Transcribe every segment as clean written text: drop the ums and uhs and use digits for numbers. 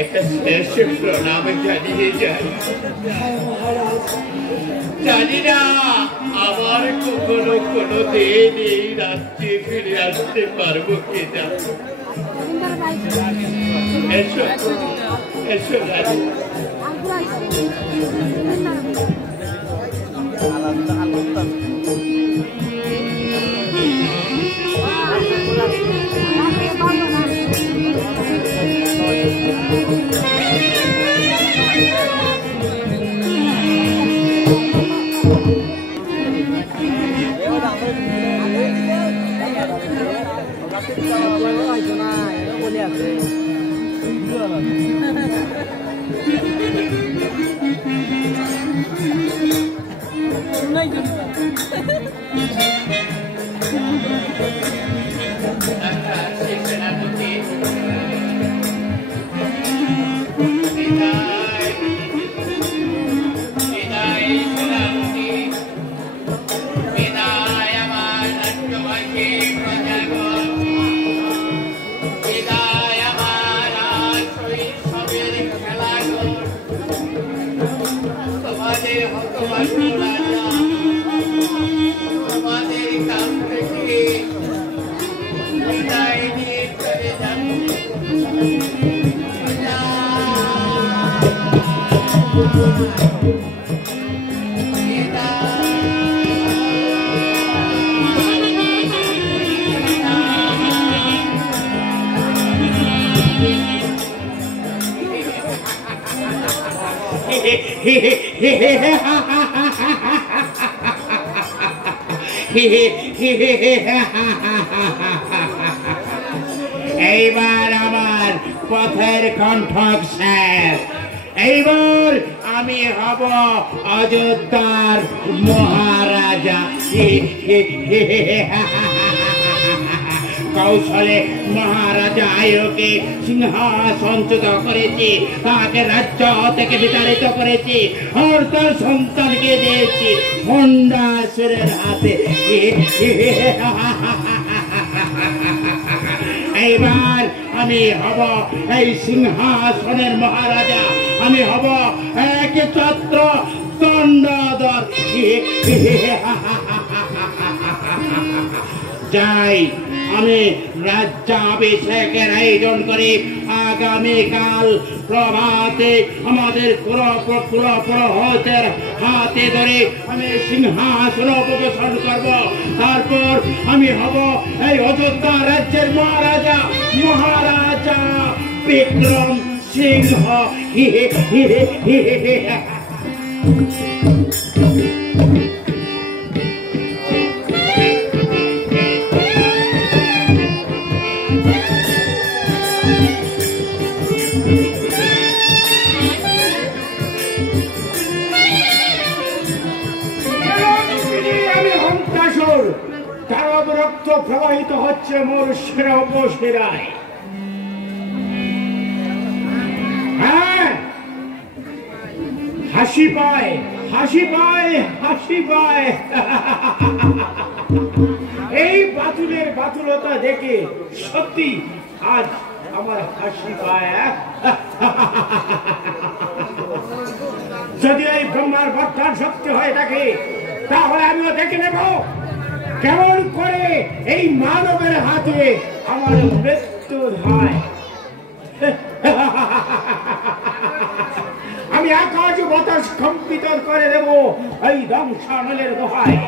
একটা শেষ প্রণাম জানিয়ে যাই। জানি না আবার কখনো কোনো দিন এই রাজ্যে ফিরে আসতে পারবো কিনা। এসো এসো রানী। এইবার আমার পথের কণ্ঠক শেষ। এইবার আমি হব অযোধ্যার মহারাজা। কৌশলে মহারাজা আয়োকে সিংহাসনচ্যুত করেছি, তাকে রাজ্য থেকে বিতাড়িত করেছি, আর তার সন্তানকে দিয়েছি ভণ্ডাসুরের হাতে। এইবার আমি হব এই সিংহাসনের মহারাজা, আমি হব একছত্র দণ্ডধর। যাই আমি রাজ্যাভিষেকের আয়োজন করি। আগামীকাল প্রভাতে আমাদের পুরোহিতের হাতে ধরে আমি সিংহাসন উপবেশন করব। তারপর আমি হব এই অযোধ্যা রাজ্যের মহারাজা, মহারাজা বিক্রম সিংহ। রক্ত প্রবাহিত হচ্ছে মোর শিরা উপশিরায়। হ্যাঁ, হাসি পায়, হাসি পায়, হাসি পায়। এই বাতুলের বাতুলতা দেখে সত্যি আজ আমার হাসি পায়। যদি এই ব্রহ্মার বরদান সত্যি হয়ে থাকে, তাহলে আমিও দেখে নেব কেমন করে এই মানবের হাতে আমার মৃত্যু হয়। আমি আকাশ বাতাস কম্পিত করে দেব এই ধ্বংসানলের দোহায়।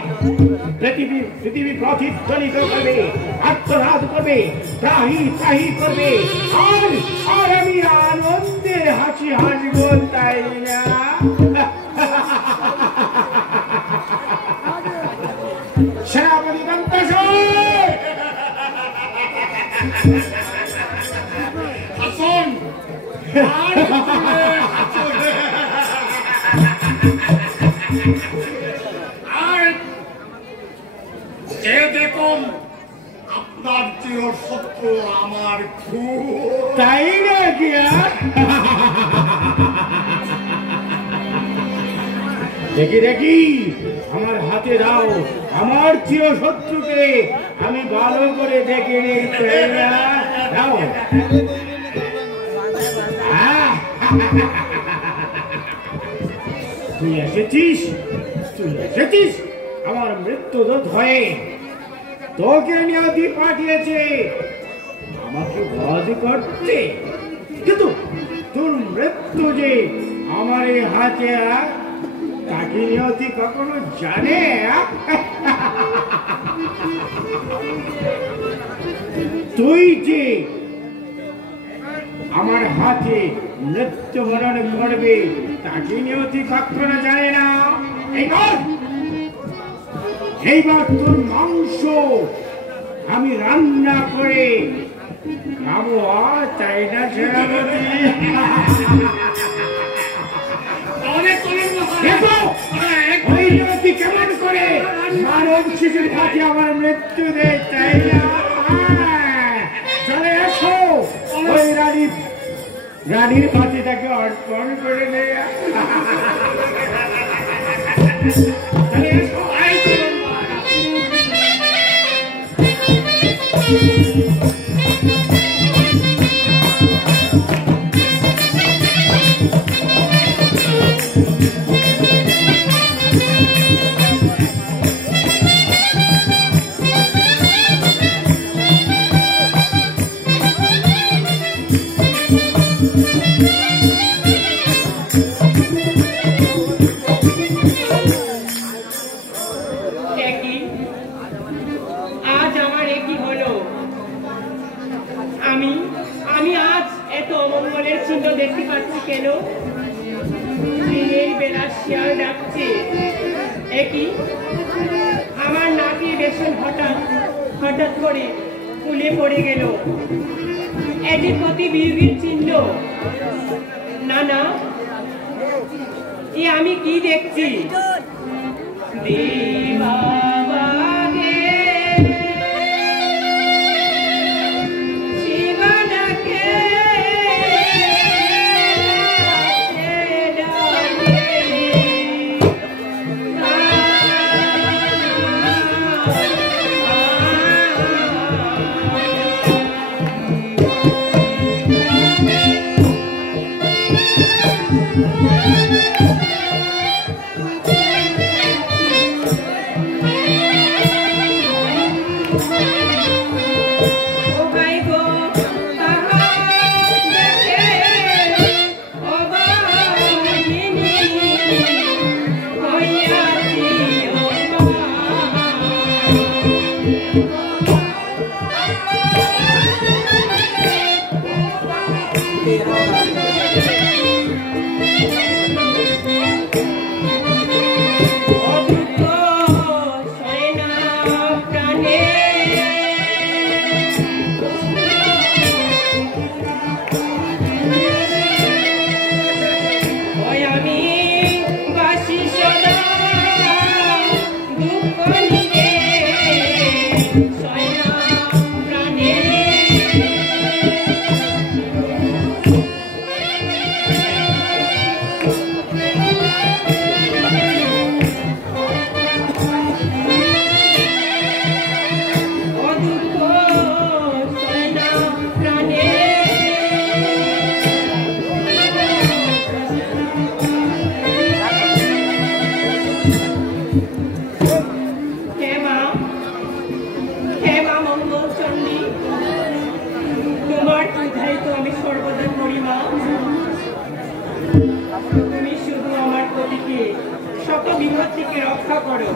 পৃথিবী প্রতিধ্বনিত করবে, আত্মনাদ করবে, ত্রাহি ত্রাহি করবে, আর আমি আনন্দের হাসি হাসব, তাই না? সেনাপতি দন্তাসুর, হাসুন, আর যে দেখুন আপনার চির শত্রু আমার খুব, তাই না? কি দেখি দেখি আমার হাতে দাও আমার চির শত্রুকে, আমি ভালো করে দেখে নিই। দাও তুই এসেছিস আমার মৃত্যুদূত হয়ে। তোকে নিয়তি পাঠিয়েছে আমাকে বধ করতে, কিন্তু তোর মৃত্যু যে আমার এই হাতে, তাকে নিয়তি কখনো জানে? তুই যে আমার হাতে মৃত্যুবরণ করবে, তাকে নিয়তি কখনো জানে না। এইবার তোর মাংস আমি রান্না করে খাবো, তাই না সেনাপতি? ওই নিয়তি কেমন করে মানব শিশুর কাছে আমার মৃত্যু দেয়, তাই না? চলে এসো, ওই রানীর কাছে তাকে অর্পণ করে নেয়। চলে এসো, দেখতে পাচ্ছি কেন? দিনের বেলা শিয়াল ডাকছে। একই আমার নাকি বেশন হঠাৎ করে ফুলে পড়ে গেল। এটির প্রতি বিয়োগের চিহ্ন। না না, এ আমি কি দেখছি? তুমি শুধু আমার পতিকে শত বিপদ থেকে রক্ষা করো।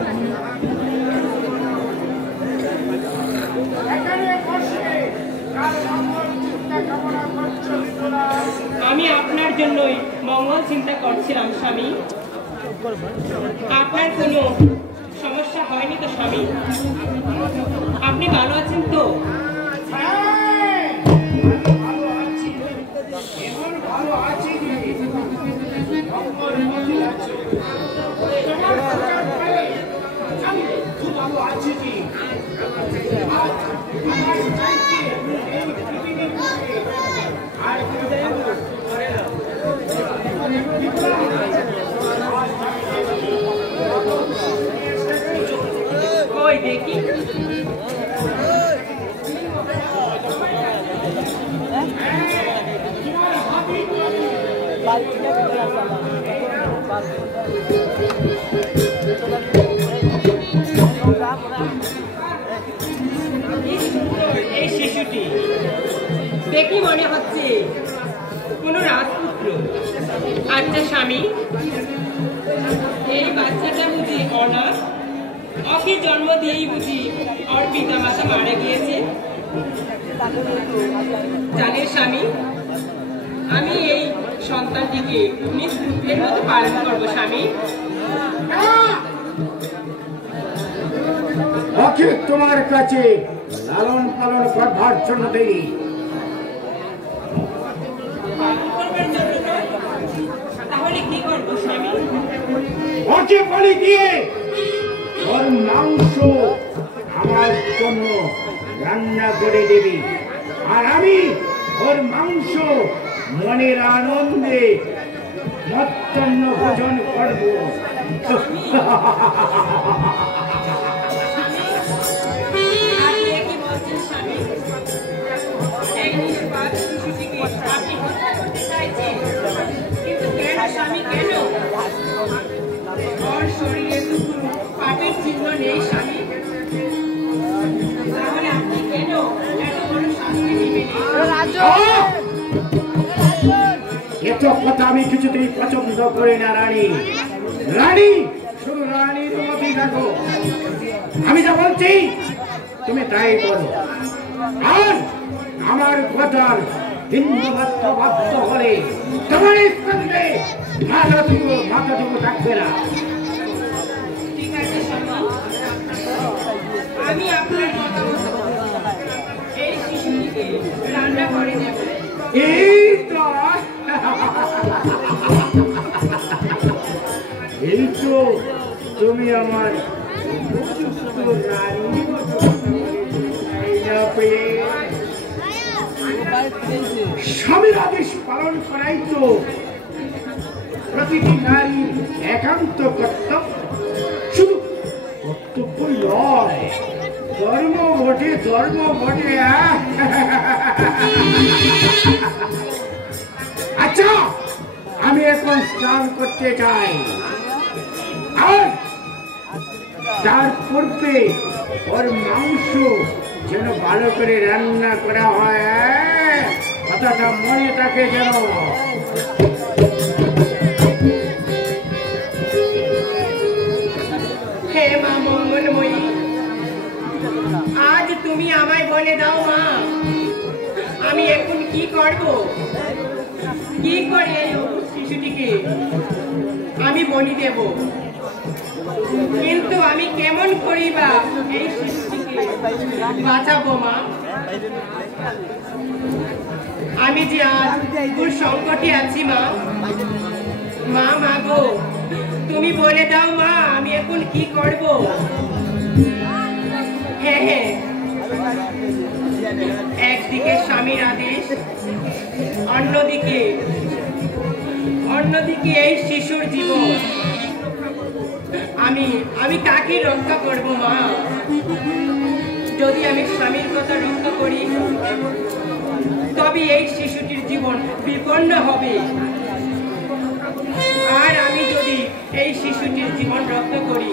আমি আপনার জন্যই মঙ্গল চিন্তা করছিলাম স্বামী। আপনার কোনো সমস্যা হয়নি তো স্বামী? আপনি ভালো আছেন তো? ওই দেখি এই শিশুটি দেখি মনে হচ্ছে কোন রাজপুত্র। আচ্ছা স্বামী, এই বাচ্চাটা বুঝি অনাথ? ওকে জন্ম দিয়েই বুঝি ওর পিতা মাতা মারা গিয়েছে? জানেন স্বামী, আমি এই সন্তানটিকে নিজ পুত্রের মতো পালন করবো স্বামী। ওকে তোমার কাছে লালন পালন করবার জন্য দেই। তাহলে কি করবো স্বামী? ওকে বলি দিয়ে ওর মাংস আমার জন্য রান্না করে দেবি, আর আমি ওর মাংস মনের আনন্দে মধ্যাহ্ন ভোজন করবো। স্বামী কেন? ওর শরীরে তো পাপের চিহ্ন নেই স্বামী, তাহলে আপনি কেন এত বড় শাস্তি দিবেন? এত কথা আমি কিছুতেই পছন্দ করি না রানী। রানী শুধু রানীর মতোই থাকো, আমি যা বলছি তুমি তাই করো। আর আমার কথার হিন্দুবাদ্য বাধ্য হলে তোমার স্থানে মাথাটুকু থাকবে না। ঠিক আছে স্বামী, আমি আপনার মতামত এই শিশুটিকে রান্না করে দেব। এই তো তুমি আমার স্বামীর আদেশ পালন করাই তো প্রতিটি নারী একান্ত কর্তব্য। শুধু কর্তব্যই নয়, ধর্ম বটে, ধর্ম বটে। আচ্ছা, আমি এখন স্নান করতে চাই, আর তার পূর্বে ওর মাংস যেন ভালো করে রান্না করা হয়, কথাটা মনে থাকে যেন। হে মা মঙ্গলময়ী, আজ তুমি আমায় বলে দাও মা, আমি এখন কি করব? কি করে এই শিশুটিকে আমি বলি দেব? কিন্তু আমি কেমন করি বা এই শিশুটিকে বাঁচাবো মা? আমি যে আজ তোর সংকটে আছি মা। মা মা গো, তুমি বলে দাও মা, আমি এখন কি করব? হ্যাঁ হ্যাঁ, একদিকে স্বামীর আদেশ, অন্যদিকে এই শিশুর জীবন। আমি কাকে রক্ষা করব মা? যদি আমি স্বামীর কথা রক্ষা করি তবে এই শিশুটির জীবন বিপন্ন হবে, আর আমি যদি এই শিশুটির জীবন রক্ষা করি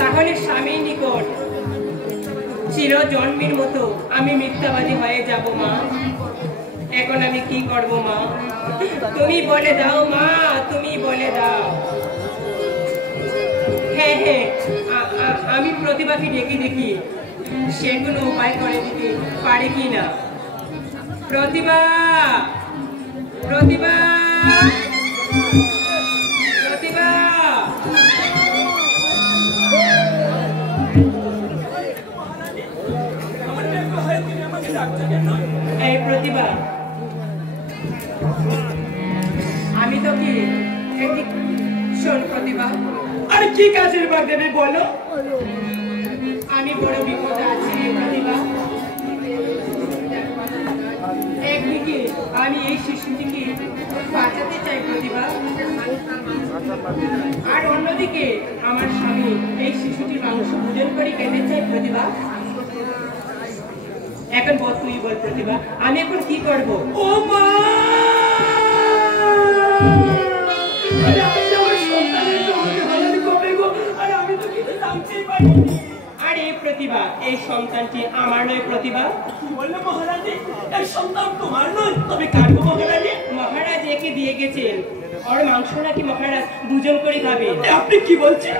তাহলে স্বামীর নিকট চিরজন্মের মতো আমি মিথ্যাবাদী হয়ে যাব মা। এখন আমি কি করব মা? তুমি বলে দাও মা, তুমি বলে দাও। হ্যাঁ হ্যাঁ, আমি প্রতিভাকে ডেকে দেখি সে কোনো উপায় করে দিতে পারে কি না। প্রতিভা, প্রতিভা, প্রতিভা। এই প্রতিভা, আমি তো কি একটি শোন প্রতিভা। আর কি কাজের বাদ দেবে বলো? আমি বড় বিপদে আছি প্রতিভা। একদিকে আমি এই শিশুটিকে বাঁচাতে চাই প্রতিভা, আর অন্যদিকে আমার স্বামী এই শিশুটির মাংস ভোজন করে খেতে চাই প্রতিভা। এখন তুই বল প্রতিভা, আমি এখন কি করব? ও মা, আরে প্রতিভা, এই সন্তানটি আমার নয়। প্রতিভা বললে মহারানী, এই সন্তান তোমার নয়, তবে কার গো মহারানী? মহারাজ একে দিয়ে গেছেন, ওর মাংস নাকি মহারাজ দুজন করে খাবেন। আপনি কি বলছেন?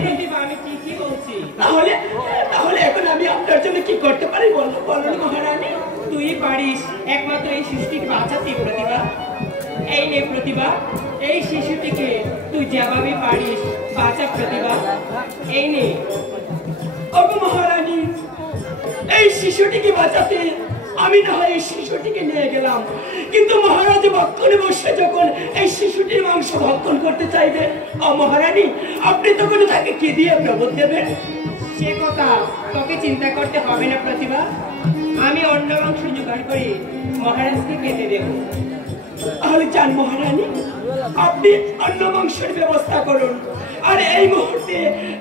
প্রতিভা, আমি ঠিকই বলছি। তাহলে তাহলে এখন আমি আপনার জন্য কি করতে পারি বলুন মহারানী? তুই পারিস একমাত্র এই শিশুটিকে বাঁচাতে। প্রতিভা, এই নে প্রতিভা, এই শিশুটিকে তুই যেভাবে পারিস বাঁচা। প্রতিভা, এই নে। ওগো মহারানী, এই শিশুটিকে বাঁচাতে আমি না হয় এই শিশুটিকে নিয়ে গেলাম, কিন্তু মহারাজ ভক্ষণে বসে যখন এই শিশুটির মাংস ভক্ষণ করতে চাইবে, মহারানী আপনি তখন তাকে কি দিয়ে প্রবোধ দেবেন? সে কথা তোকে চিন্তা করতে হবে না প্রতিভা, আমি অন্য মাংস জোগাড় করে মহারাজকে খেতে দেব। তাহলে যান মহারানী, আপনি অন্য মাংসের ব্যবস্থা করুন, আর এই মুহূর্তে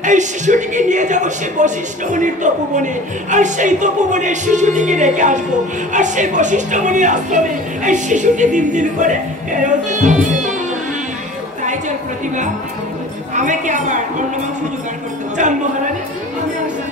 এই শিশুটিকে নিয়ে যাব সে বশিষ্ঠ মুনির তপোবনে, আর সেই তপোবনে শিশুটিকে রেখে আসবো, আর সেই বশিষ্ঠ মুনির আশ্রমে এই শিশুটি দিন দিন করে তাই চল প্রতিভা, আমাকে আবার অন্য মাংস জোগাড় করতে হবে। যান মহারানী, আমি আসছি।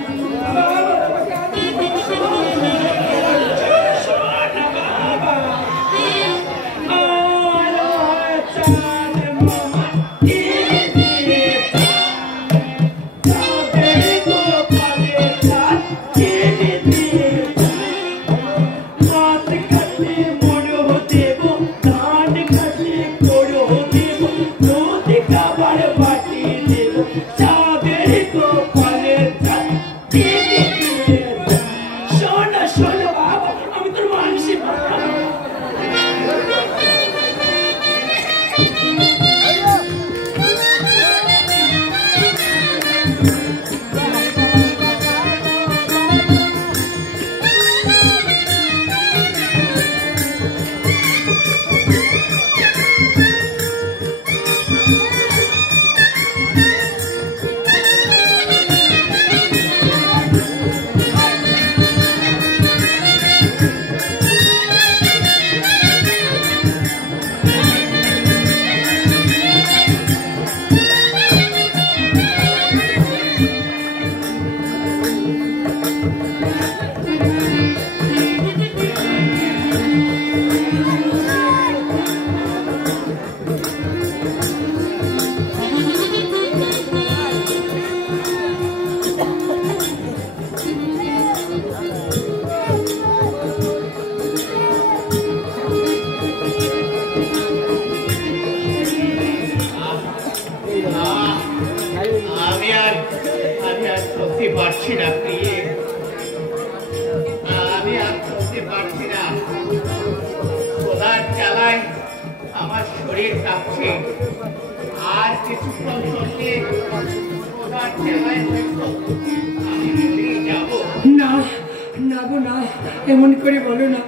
এমন করে বলো না,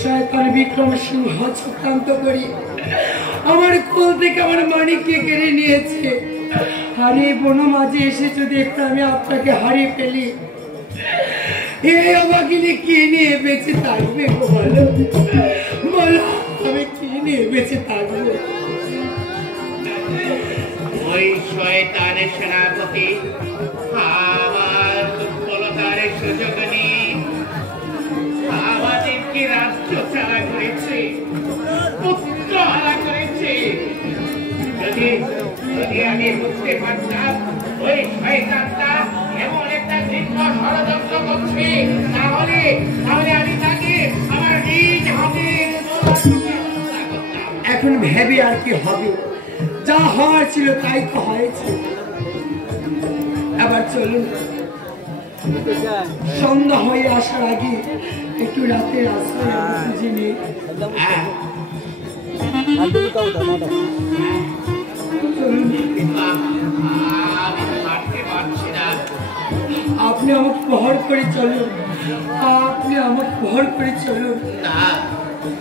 শয়তান বিক্রম সিংহ চক্রান্ত করি আমার কোল থেকে আমার মানিককে কেড়ে নিয়েছে। আর এই বন মাঝে এসে যদি একটু আমি আপনাকে হারিয়ে ফেলি, এই অবাগিনী কি নিয়ে বেঁচে থাকবে? বলো বলো, আমি কি নিয়ে বেঁচে থাকবো? ওই শয়তানের সেনাপতি আমার দুর্বলতার সুযোগ নিয়ে আমাদেরকে রাষ্ট্র ছাড়া করেছে, পুত্র হারা করেছে। যদি আমি বুঝতে পারতাম ওই শয়তানটা এমন একটা দীর্ঘ ষড়যন্ত্র করছে, তাহলে আমি তাকে আমার নিজ হাতে এখন ভেবে আর কি হবে? যা হওয়ার ছিল তাই তো হয়েছে। আবার চলুন, সন্ধ্যা হয়ে আসার আগে একটু রাতের আশ্রয় খুঁজে নিয়ে আপনি আমাকে বহর করে চলুন, আপনি আমাকে বহর করে চলুন। না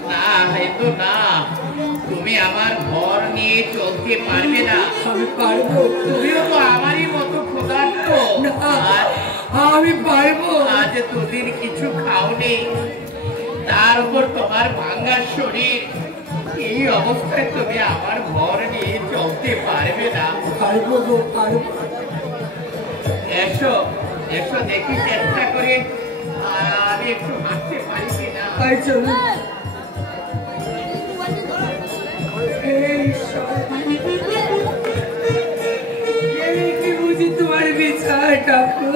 না, হয়তো না, তুমি আমার ঘর নিয়ে চলতে পারবে না। আমি পারবো। তুমিও তো আমারই মতো ক্ষুধার্ত। আমি পারবো। আজ দুদিন কিছু খাওনি, তার উপর তোমার ভাঙা শরীর, এই অবস্থায় তুমি আমার ঘর নিয়ে চলতে পারবে না। পারবো গো, পারবো। এসো এসো, দেখি চেষ্টা করে আমি একটু হাঁটতে পারি কিনা। তাই চলো। কি বুঝি তোমার বিচার ঠাকুর?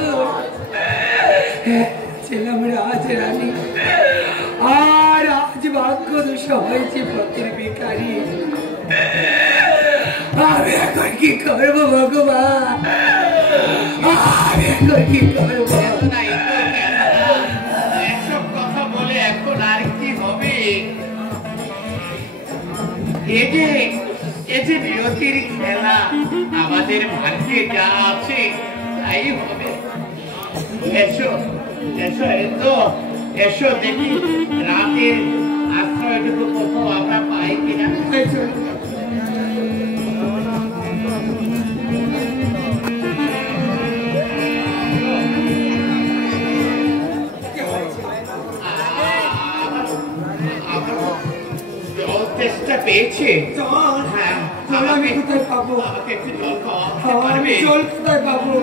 ছিলাম রাজ রানী, আর আজ ভাগ্য দোষা হয়েছে পথের ভিখারি। আমি এখন কি করবো ভগবান? আমি এখন কি করবো? এসব কথা বলে এখন আর কি হবে? এই যে বিরতির খেলা, আমাদের ভাগ্যে যা আছে তাই হবে। এসো এসো এসো এসো, দেখি রাতের আশ্রয়টুকু কোথাও আমরা পাই কিনা। চেষ্টা পেয়েছে। হ্যাঁ, আমি কোথায় পাবো? আমাকে একটু জল খাওয়াতে পারবে? জল কোথায় পাবো?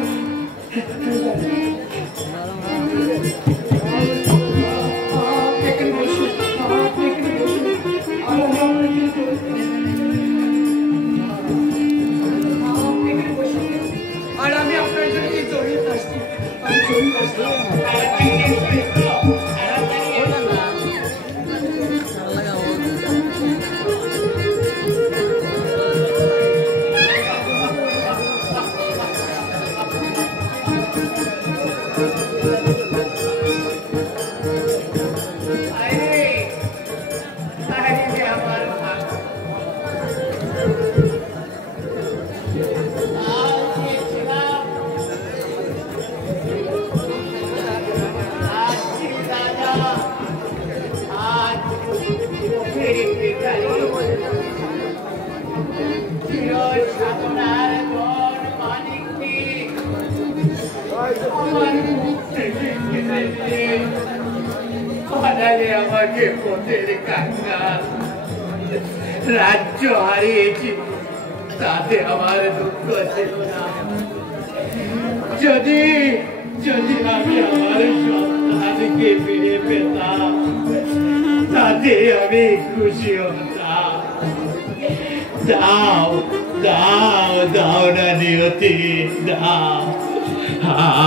আর আমি আপনার জন্য কি জড়িয়ে আসছি, আমি জড়িয়ে আসছি। আমাকে পথের কাঙ্গাল, রাজ্য হারিয়েছি, তাতে আমার দুঃখ ছিল না। যদি যদি আমি আমার সন্তানকে ফিরে পেতাম, তাতে আমি খুশি হতাম। দাও দাও দাও না নিয়তি, দাও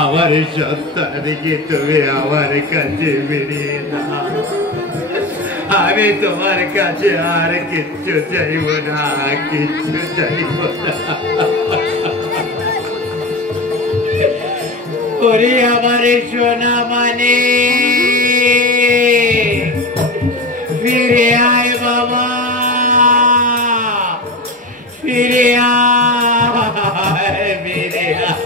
আমার সন্তানকে তুমি আমার কাছে ফিরিয়ে দাও। আমি তোমার কাছে আর কিচ্ছু চাইব না, কিচ্ছু চাইব না। ওরে আমার সোনা মানে, ফিরে আয় বাবা, ফিরে আয়, ফিরে আয়।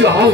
যাও।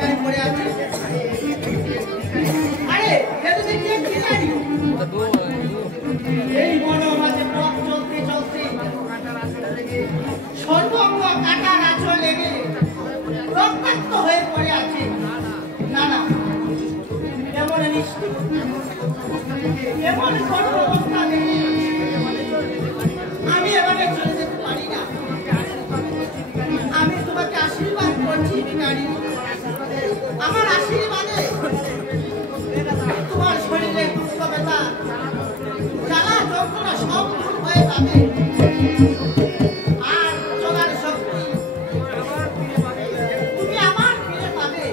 গাড়ি পড়ে আছে। আরে এ তো দেখি একটি গাড়ি। এই বনের মাঝে পথ চলতে চলতে সর্বঙ্গ কাটা আঁচড় লেগে রক্তাক্ত হয়ে পড়ে আছে। না না, এমন নিশ্চিত এমন কঠোর অবস্থা দেখে আমি এভাবে চলে যেতে পারি না। আমি তোমাকে আশীর্বাদ করছি ভিখারি, আমার আশীর্বাদে তোমার শরীরে দুঃখ ব্যথা জ্বালা যন্ত্রণা সব দূর হয়ে যাবে, আর চলার শক্তি তুমি আমার ফিরে পাবে।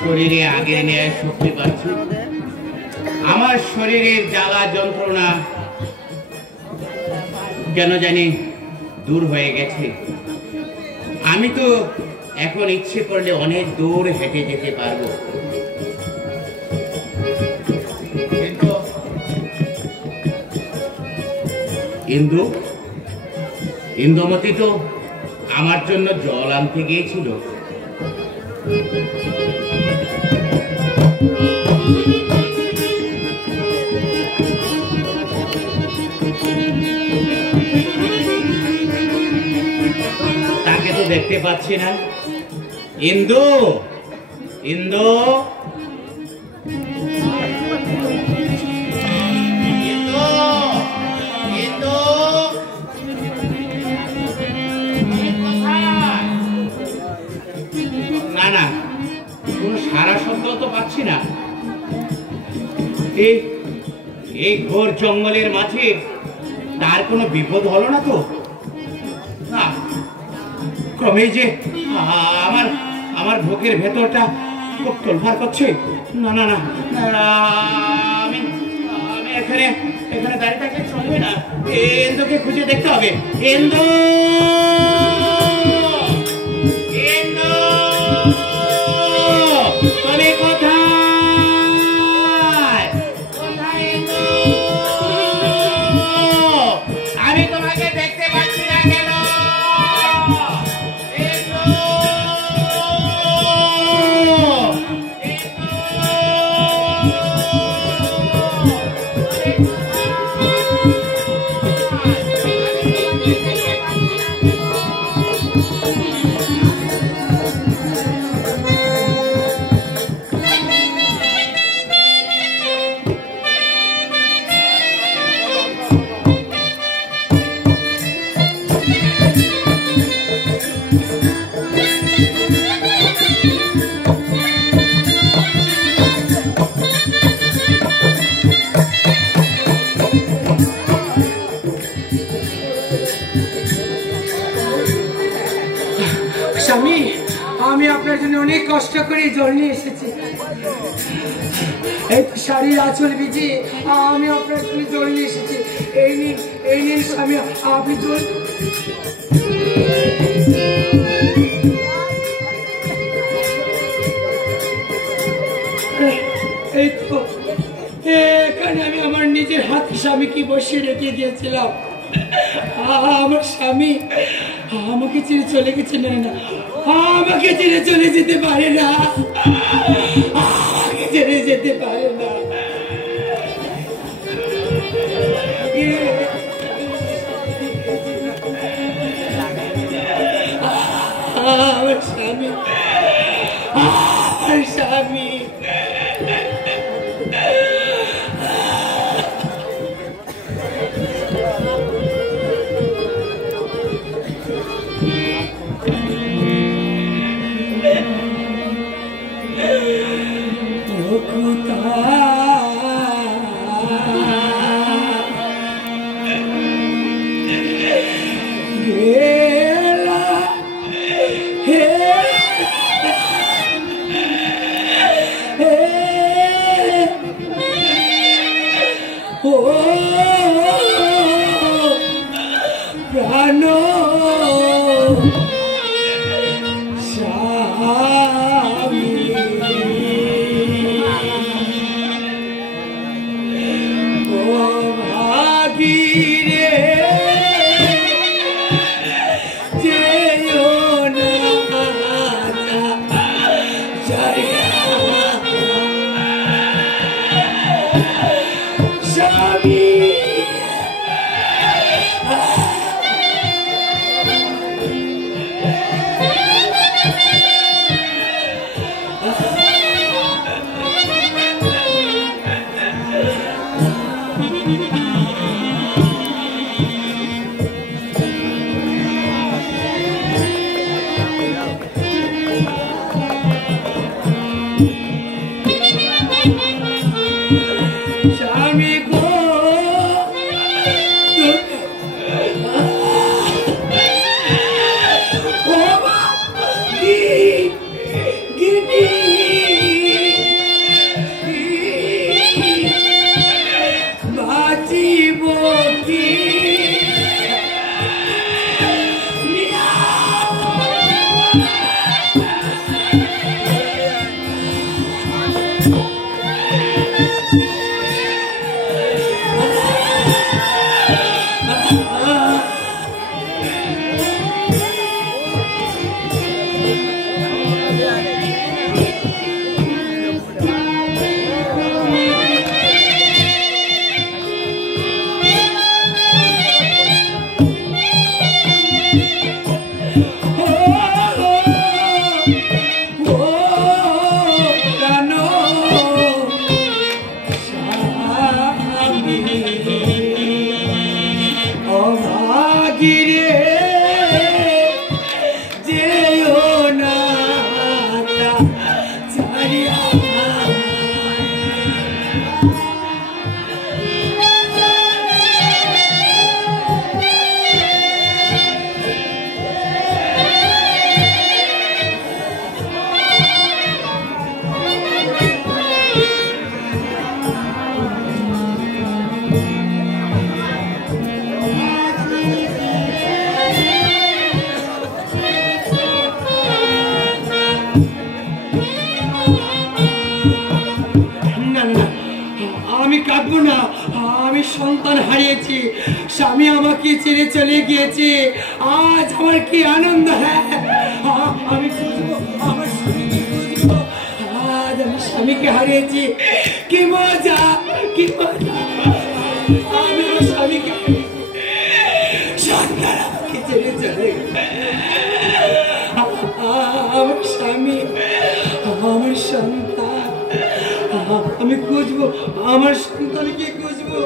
শরীরে আগের ন্যায় শক্তি পাচ্ছি, আমার শরীরের জ্বালা যন্ত্রণা কেন জানি দূর হয়ে গেছে। আমি তো এখন ইচ্ছে করলে অনেক দূর হেঁটে যেতে পারবো, কিন্তু ইন্দুমতি তো আমার জন্য জল আনতে গিয়েছিল। তাকে তো দেখতে পাচ্ছি না। ইন্দু, ইন্দু, না না, কোনো সারা শব্দ তো পাচ্ছি না। এই ঘোর জঙ্গলের মাঝে তার কোনো বিপদ হলো না তো? না, ক্রমে যে আমার বুকের ভেতরটা খুব তোলপাড় করছে। না না না, আমি এখানে দাঁড়িয়ে থাকলে চলবে না। ইন্দুকে খুঁজে দেখতে হবে। ইন্দু, তুমি কোথায়? আমি তোমাকে দেখতে পাচ্ছি না কেন? স্বামী, আমি আপনার জন্য অনেক কষ্ট করে জল নিয়ে এসেছি। এই শাড়ির আঁচল ভিজে আমি আপনার জন্য জল নিয়ে এসেছি। এই নিন স্বামী, আপনি জল। এই তো এখানে আমি আমার নিজের হাত স্বামীকে বসিয়ে রেখে দিয়েছিলাম। আমার স্বামী আমাকে ছেড়ে চলে গেছে। না না, আমাকে ছেড়ে চলে যেতে পারে না, আমাকে ছেড়ে যেতে পারে না। আমার স্বামী, আমার স্বামী। সন্তান হারিয়েছি, স্বামী আমাকে ছেড়ে চলে গিয়েছে, আজ আমার কি আনন্দ। হ্যাঁ আমি বুঝবো আমার স্বামীকে বুঝবো, আজ আমি স্বামীকে হারিয়েছি, কি মজা কি মজা। আমি আমার স্বামীকে সন্তান আমাকে ছেড়ে চলে আমার স্বামী আমার সন্তান, আমি খুঁজবো আমার সন্তানকে খুঁজবো।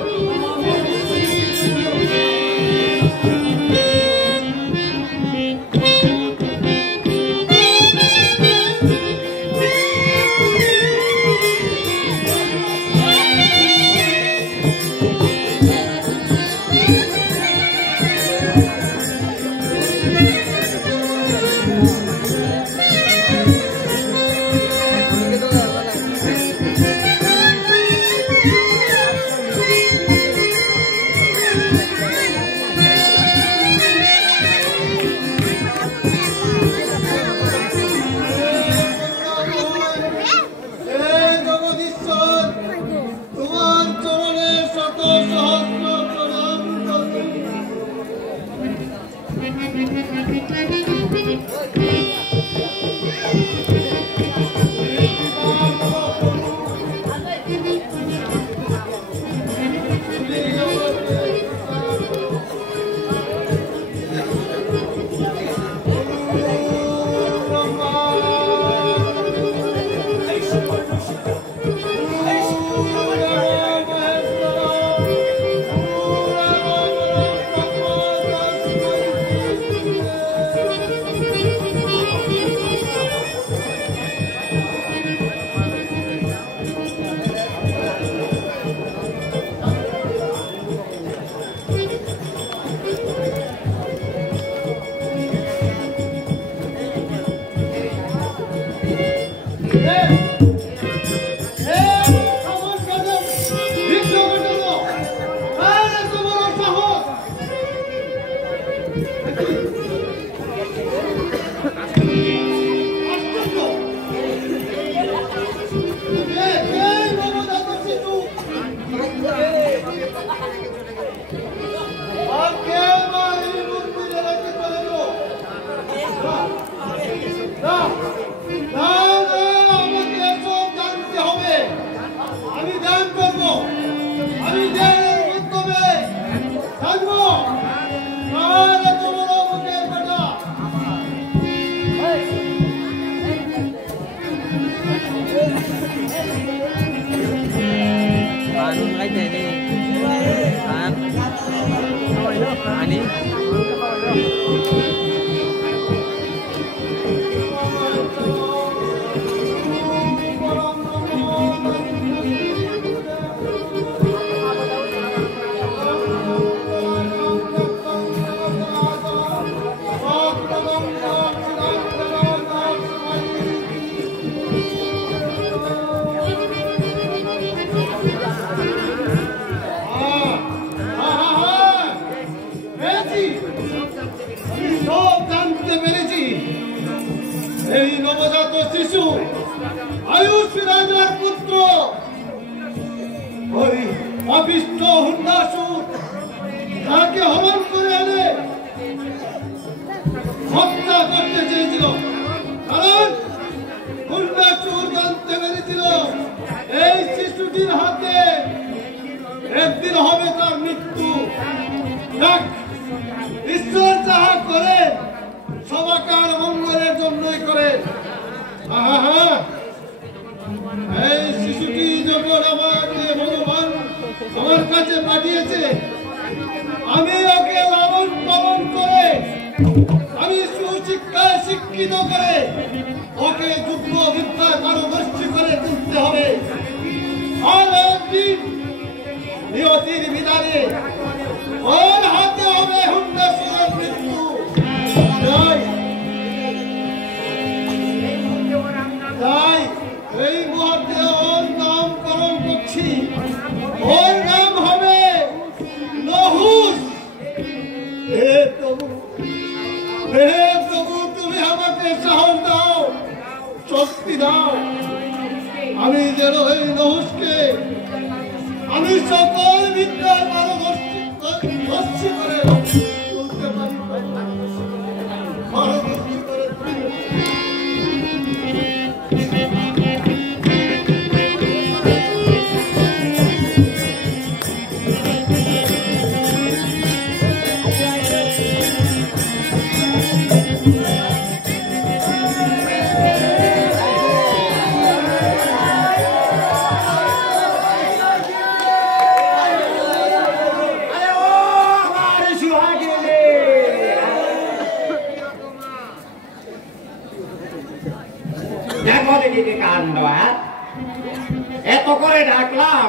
এই নবজাত শিশু আয়ুষ রাজার পুত্র ওই অভিষ্ট হুন্ডাসুর তাকে হরণ করে এনে হত্যা করতে চেয়েছিল, কারণ হুন্ডাসুর জানতে পেরেছিল এই শিশুটির হাতে একদিন হবে তার মৃত্যু। ঈশ্বর যাহা করে সবাকার মঙ্গলের জন্যই করে। এই শিশুটি যখন আমাকে ভগবান আমার কাছে পাঠিয়েছে, আমি ওকে লালন পালন করে, আমি সুশিক্ষায় শিক্ষিত করে ওকে যুদ্ধ বিদ্যায় পারদর্শী করে তুলতে হবে। আর একদিন নিয়তির বিধানে ওর হাতে হবে হুন্ডাসুরের মৃত্যু। তাই এই মুহূর্তে ওর নামকরণ করছি, ওর নাম হবে নহুষ। হে প্রভু, তুমি আমাকে সাহস দাও, শক্তি দাও, আমি যেন এই নহুষকে আমি সকল বিদ্যার পারদর্শী করে তুলতে পারি, পারদর্শী করে কাণ্ড এত করে ডাকলাম,